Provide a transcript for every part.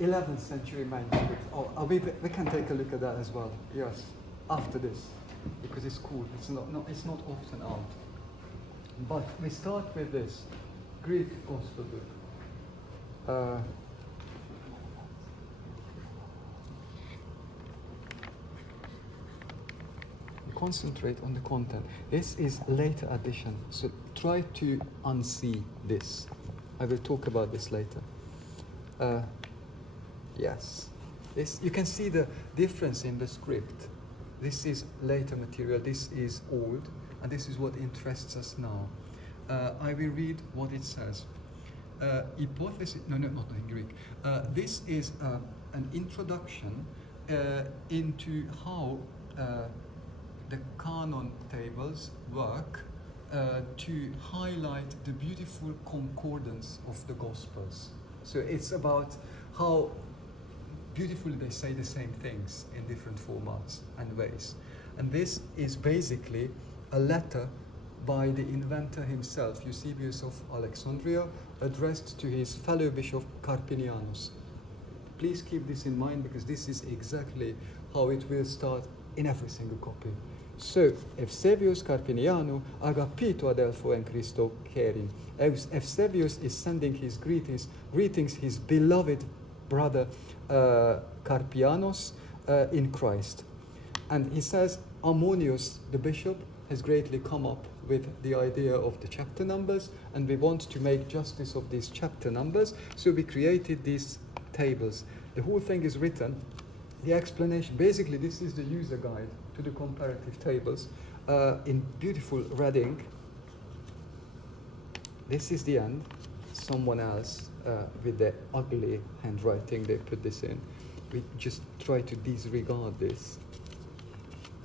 11th century manuscript. Oh, we can take a look at that as well. Yes, after this, because it's cool. It's not often out. But we start with this Greek Gospel book. Concentrate on the content. This is later addition, so try to unsee this. I will talk about this later. Yes, this you can see the difference in the script. This is later material, this is old, and this is what interests us now. I will read what it says. Hypothesis, not in Greek. This is an introduction into how the Canon Tables work to highlight the beautiful concordance of the Gospels. So it's about how beautifully they say the same things in different formats and ways. And this is basically a letter by the inventor himself, Eusebius of Alexandria, addressed to his fellow bishop Carpinianus. Please keep this in mind, because this is exactly how it will start in every single copy. So, Eusebius Carpiniano agapito adelpho en Christo Kerin. Eusebius is sending his greetings, his beloved brother Carpianos in Christ. And he says, Ammonius, the bishop, has greatly come up with the idea of the chapter numbers, and we want to make justice of these chapter numbers, so we created these tables. The whole thing is written. The explanation, basically this is the user guide to the comparative tables in beautiful red ink. This is the end. Someone else with the ugly handwriting, they put this in. We just try to disregard this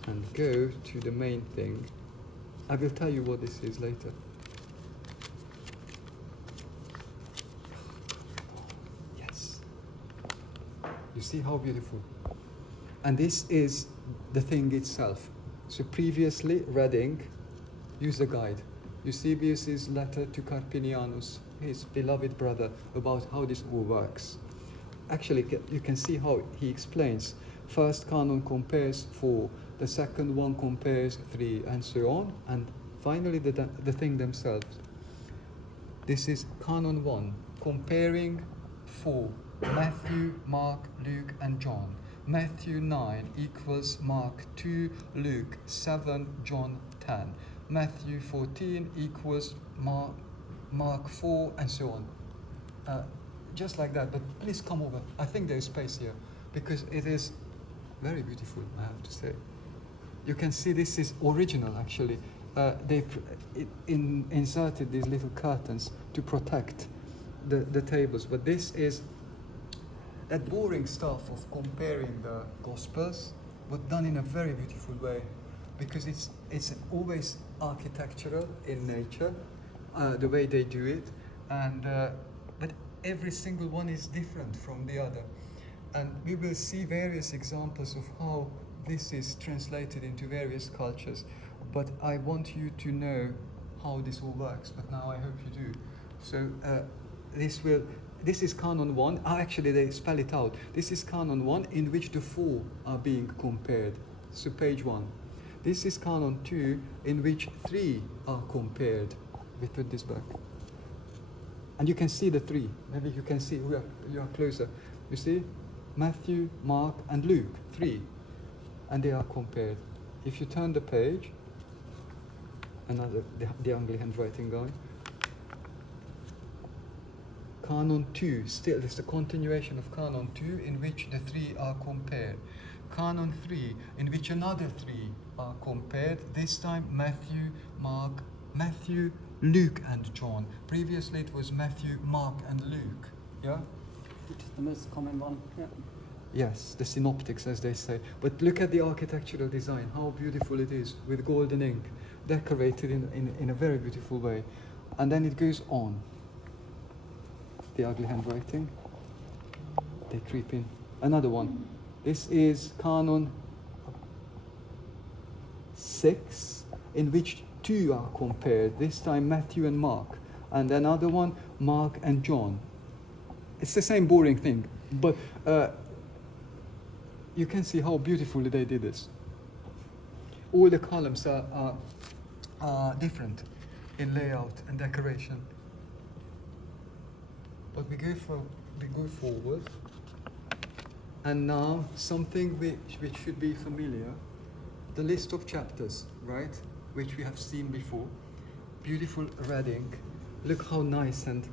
and go to the main thing. I will tell you what this is later. Yes. You see how beautiful? And this is the thing itself. So previously, red ink, user guide. Eusebius' letter to Carpinianus, his beloved brother, about how this all works. Actually, you can see how he explains. First canon compares 4, the second one compares 3, and so on. And finally, the thing themselves. This is canon 1, comparing 4, Matthew, Mark, Luke, and John. Matthew 9 equals Mark 2, Luke 7, John 10. Matthew 14 equals Mark 4, and so on. Just like that, but please come over. I think there is space here, because it is very beautiful, I have to say. You can see this is original, actually. They inserted these little curtains to protect the tables, but this is that boring stuff of comparing the Gospels, but done in a very beautiful way, because it's always architectural in nature, the way they do it, and but every single one is different from the other. And we will see various examples of how this is translated into various cultures, but I want you to know how this all works, but now I hope you do. So this is canon 1. Actually, they spell it out. This is canon 1, in which the 4 are being compared. So page 1. This is canon 2, in which 3 are compared. We put this back. And you can see the 3. Maybe you can see, you are closer. You see? Matthew, Mark, and Luke, 3. And they are compared. If you turn the page, the ugly handwriting going. Canon 2, still, it's the continuation of Canon 2, in which the 3 are compared. Canon 3, in which another 3 are compared, this time Matthew, Luke, and John. Previously it was Matthew, Mark, and Luke. Yeah? Which is the most common one. Yeah. Yes, the synoptics, as they say. But look at the architectural design, how beautiful it is, with golden ink, decorated in a very beautiful way. And then it goes on. The ugly handwriting. They creep in. Another one. This is Canon 6, in which 2 are compared. This time Matthew and Mark. And another one, Mark and John. It's the same boring thing, but you can see how beautifully they did this. All the columns are different in layout and decoration. But we go forward, and now something which should be familiar, the list of chapters, right, which we have seen before. Beautiful red ink. Look how nice and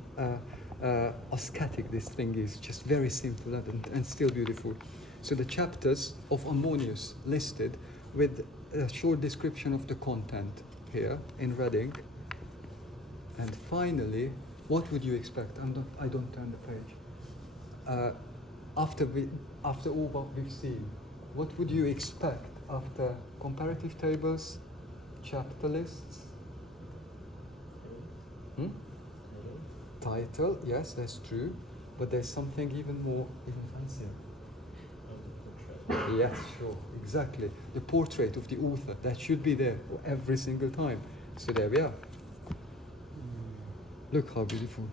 ascetic this thing is, just very simple and still beautiful. So the chapters of Ammonius listed with a short description of the content here in red ink. And finally, what would you expect? I don't turn the page. After all what we've seen, what would you expect after comparative tables, chapter lists? Title, yes, that's true, but there's something even fancier. Yes, sure, exactly. The portrait of the author, that should be there every single time. So there we are. Look how beautiful.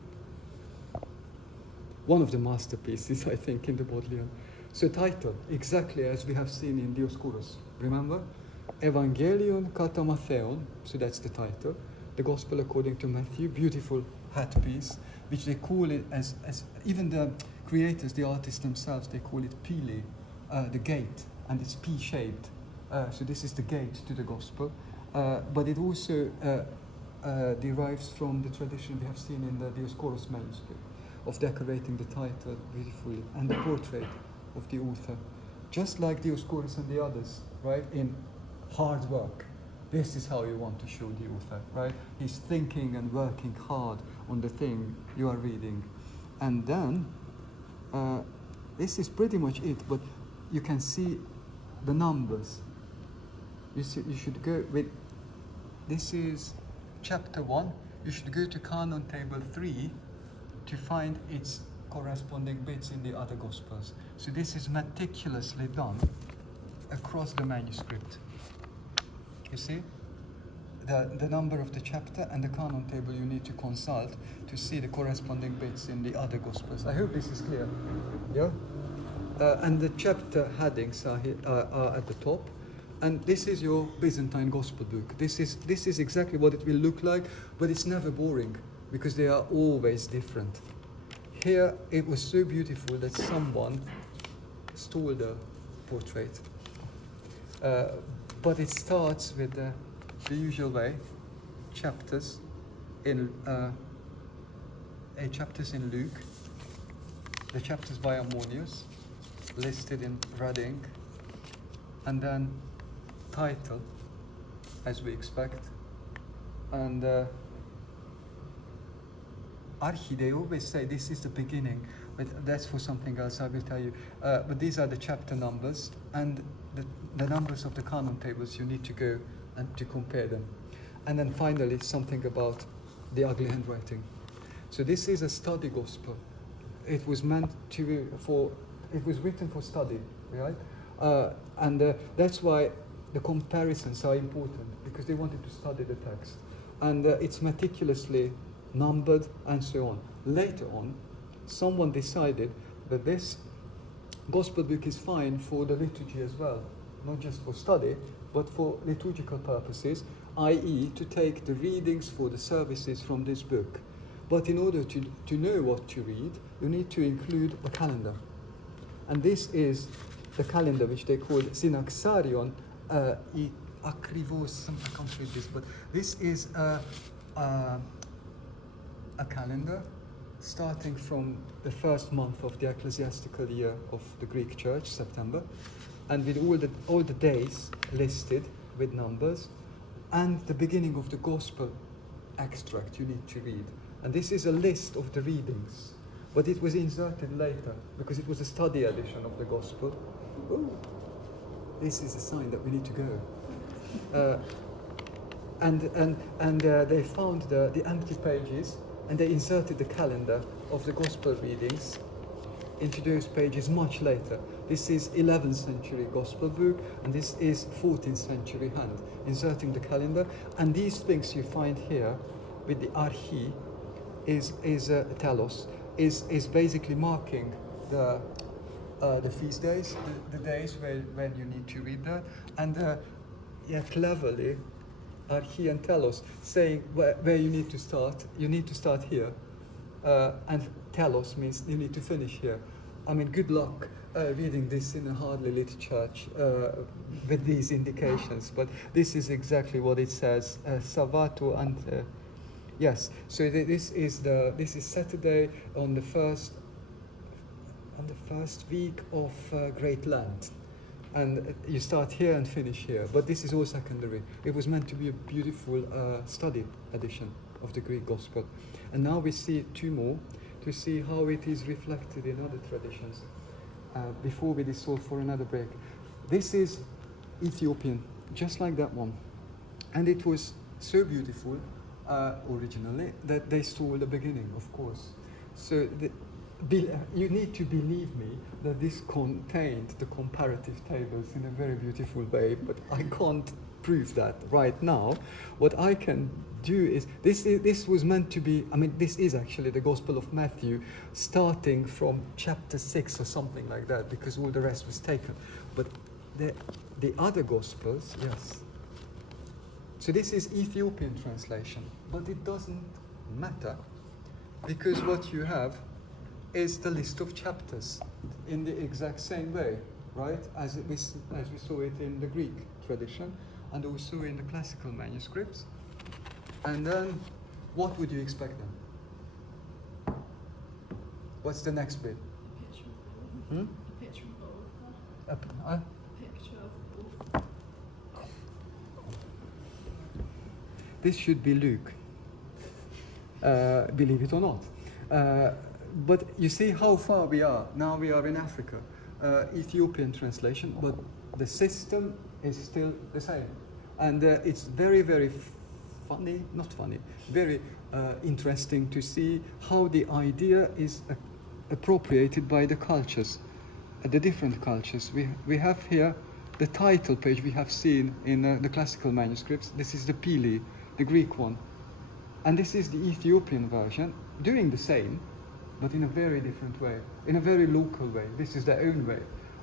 One of the masterpieces, I think, in the Bodleian. So title, exactly as we have seen in Dioscorus. Remember? Evangelion kata Mattheon, so that's the title. The Gospel according to Matthew, beautiful hat piece, which they call it as even the creators, the artists themselves, they call it pili, the gate, and it's P-shaped. So this is the gate to the Gospel. But it also derives from the tradition we have seen in the Dioscorus manuscript of decorating the title beautifully and the portrait of the author. Just like Dioscorus and the others, right, in hard work. This is how you want to show the author, right? He's thinking and working hard on the thing you are reading. And then, this is pretty much it, but you can see the numbers. You should go with, this is chapter 1. You should go to Canon Table 3 to find its corresponding bits in the other Gospels. So this is meticulously done across the manuscript. You see? The number of the chapter and the Canon Table you need to consult to see the corresponding bits in the other Gospels. I hope this is clear. Yeah? And the chapter headings are at the top. And this is your Byzantine Gospel book. This is exactly what it will look like, but it's never boring because they are always different. Here it was so beautiful that someone stole the portrait. But it starts with the usual way, chapters in Luke, the chapters by Ammonius, listed in red ink, and then title, as we expect, and they always say this is the beginning, but that's for something else, I will tell you. But these are the chapter numbers, and the numbers of the Canon Tables, you need to go and to compare them. And then finally, something about the ugly handwriting. So this is a study gospel. It was meant it was written for study, right? And that's why the comparisons are important, because they wanted to study the text. And it's meticulously numbered and so on. Later on, someone decided that this gospel book is fine for the liturgy as well, not just for study, but for liturgical purposes, i.e. to take the readings for the services from this book. But in order to know what to read, you need to include a calendar. And this is the calendar which they call Synaxarion Akrivos, I can't read this, but this is a calendar starting from the first month of the ecclesiastical year of the Greek Church, September, and with all the days listed with numbers, and the beginning of the Gospel extract you need to read. And this is a list of the readings, but it was inserted later because it was a study edition of the Gospel. Ooh, this is a sign that we need to go. And they found the empty pages, and they inserted the calendar of the Gospel readings into those pages much later. This is 11th century Gospel book, and this is 14th century hand, inserting the calendar. And these things you find here with the archi is telos. is basically marking the feast days, the days when you need to read that, and cleverly, Archi tell us, saying where you need to start. You need to start here, and telos means you need to finish here. I mean, good luck reading this in a hardly lit church with these indications, but this is exactly what it says. Savato and yes. So this is Saturday on the first week of Great Lent, and you start here and finish here. But this is all secondary. It was meant to be a beautiful study edition of the Greek Gospel, and now we see two more to see how it is reflected in other traditions. Before we dissolve for another break, this is Ethiopian, just like that one, and it was so beautiful originally that they stole the beginning, of course. So you need to believe me that this contained the comparative tables in a very beautiful way, but I can't prove that right now. What I can do is, this was meant to be, I mean, this is actually the Gospel of Matthew, starting from chapter 6 or something like that, because all the rest was taken. But the other Gospels, yes. So this is Ethiopian translation, but it doesn't matter, because what you have is the list of chapters in the exact same way, right? As we saw it in the Greek tradition, and also in the classical manuscripts. And then, what would you expect then? What's the next bit? A picture of both. A Picture of both. This should be Luke, believe it or not. But you see how far we are. Now we are in Africa. Ethiopian translation, but the system is still the same. And it's very, very funny, not funny, very interesting to see how the idea is appropriated by the cultures, the different cultures. We have here the title page we have seen in the classical manuscripts. This is the Pili, the Greek one. And this is the Ethiopian version, doing the same, but in a very different way, in a very local way. This is their own way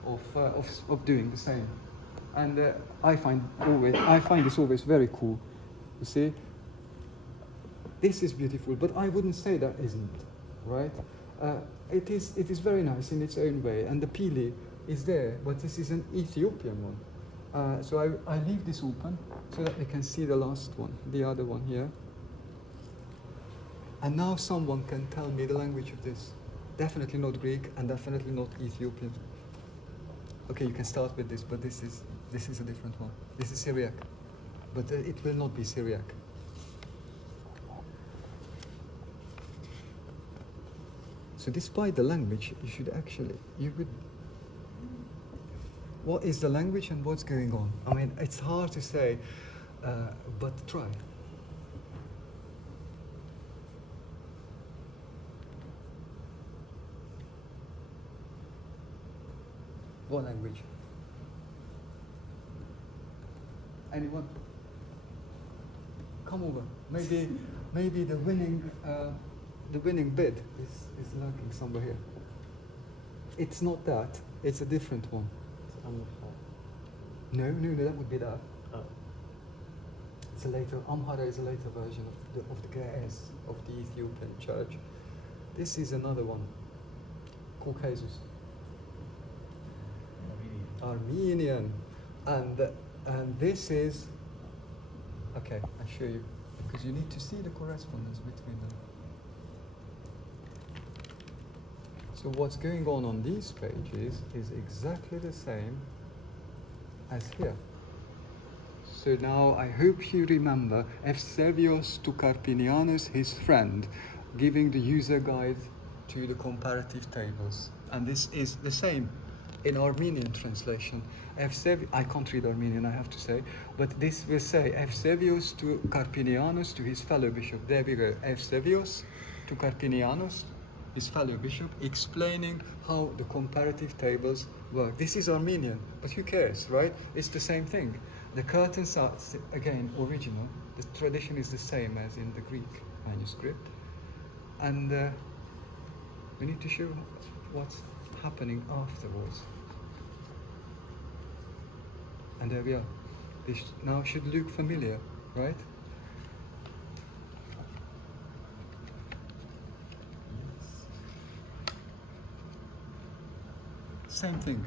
of doing the same. And I find this always very cool. You see, this is beautiful, but I wouldn't say that isn't, right? It is very nice in its own way, and the Pili is there, but this is an Ethiopian one. So I leave this open so that we can see the last one, the other one here. And now someone can tell me the language of this. Definitely not Greek, and definitely not Ethiopian. Okay, you can start with this, but this is a different one. This is Syriac, but it will not be Syriac. So despite the language, you would, what is the language and what's going on? I mean, it's hard to say, but try. What language? Anyone? Come over. Maybe the winning bid is lurking somewhere here. It's not that. It's a different one. No, that would be that. Oh. It's a later. Amhara is a later version of the Ge'ez of the Ethiopian church. This is another one. Caucasus. Armenian, and this is, okay, I'll show you, because you need to see the correspondence between them. So what's going on these pages is exactly the same as here. So now I hope you remember Eusebius to Carpinianus, his friend, giving the user guide to the comparative tables, and this is the same in Armenian translation. I can't read Armenian, I have to say, but this will say Eusebius to Carpinianus, to his fellow bishop. There we go. Eusebius to Carpinianus, his fellow bishop, explaining how the comparative tables work. This is Armenian, but who cares, right? It's the same thing. The curtains are, again, original. The tradition is the same as in the Greek manuscript. And We need to show what's happening afterwards. And there we are. This now should look familiar, right? Same thing.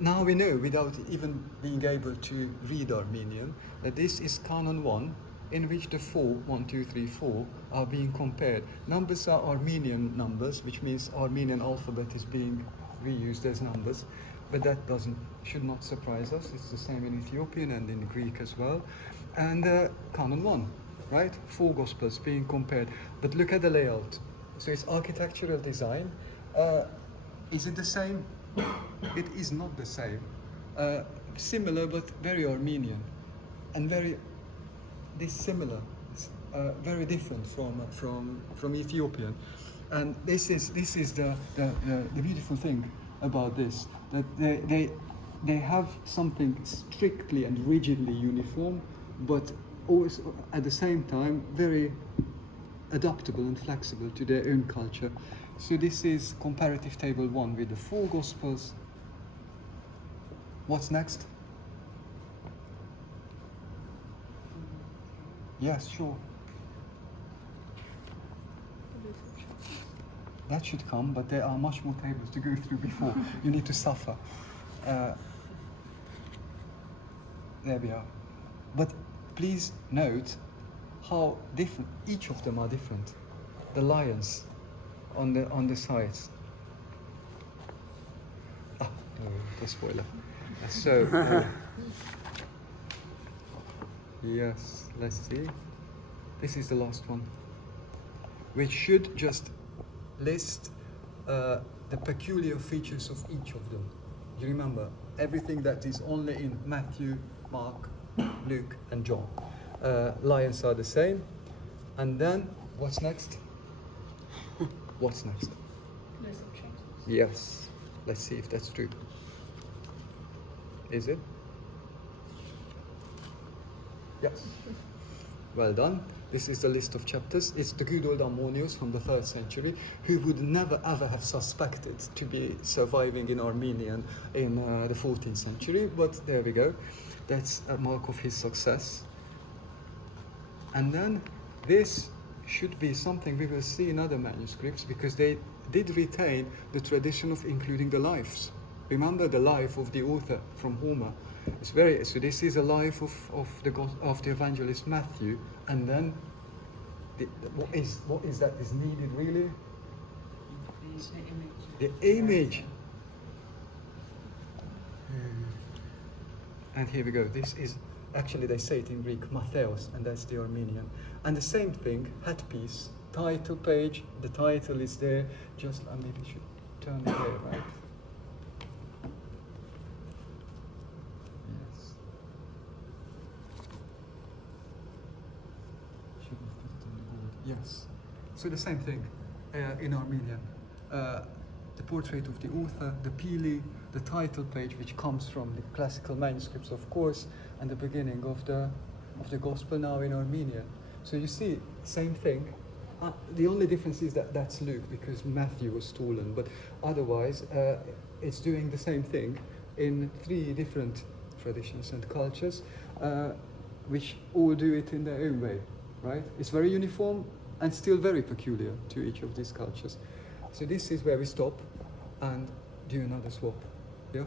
Now we know, without even being able to read Armenian, that this is Canon 1, in which the 1, 2, 3, 4 are being compared. Numbers are Armenian numbers, which means Armenian alphabet is being reused as numbers, but that should not surprise us. It's the same in Ethiopian and in Greek as well. And Canon 1, right? 4 Gospels being compared. But look at the layout. So it's architectural design. Is it the same? It is not the same. Similar, but very Armenian, and very dissimilar. Very different from Ethiopian. And this is the beautiful thing about this, that they have something strictly and rigidly uniform, but also at the same time very adaptable and flexible to their own culture. So this is comparative table 1 with the 4 Gospels. What's next? Yes, sure. That should come, but there are much more tables to go through before. You need to suffer. There we are. But please note how different, each of them are different. The lions on the sides. Ah, no, the spoiler. So, yes, let's see. This is the last one, which should just list the peculiar features of each of them. You remember, everything that is only in Matthew, Mark, Luke, and John. Lions are the same. And then, what's next? What's next? No subchapters. Yes. Let's see if that's true. Is it? Yes. Well done. This is the list of chapters. It's the good old Ammonius from the 3rd century, who would never ever have suspected to be surviving in Armenian in the 14th century, but there we go. That's a mark of his success. And then this should be something we will see in other manuscripts, because they did retain the tradition of including the lives. Remember the life of the author from Homer. So this is a life of the evangelist Matthew, and then what is that is needed really? The image. And here we go. This is actually, they say it in Greek, Matthäus, and that's the Armenian. And the same thing, headpiece, title page. The title is there. Just maybe we should turn it there, right? Yes. So the same thing in Armenian. The portrait of the author, the pili, the title page, which comes from the classical manuscripts, of course, and the beginning of the Gospel now in Armenian. So you see, same thing. The only difference is that that's Luke, because Matthew was stolen, but otherwise it's doing the same thing in 3 different traditions and cultures, which all do it in their own way. Right? It's very uniform and still very peculiar to each of these cultures. So this is where we stop and do another swap. Yeah?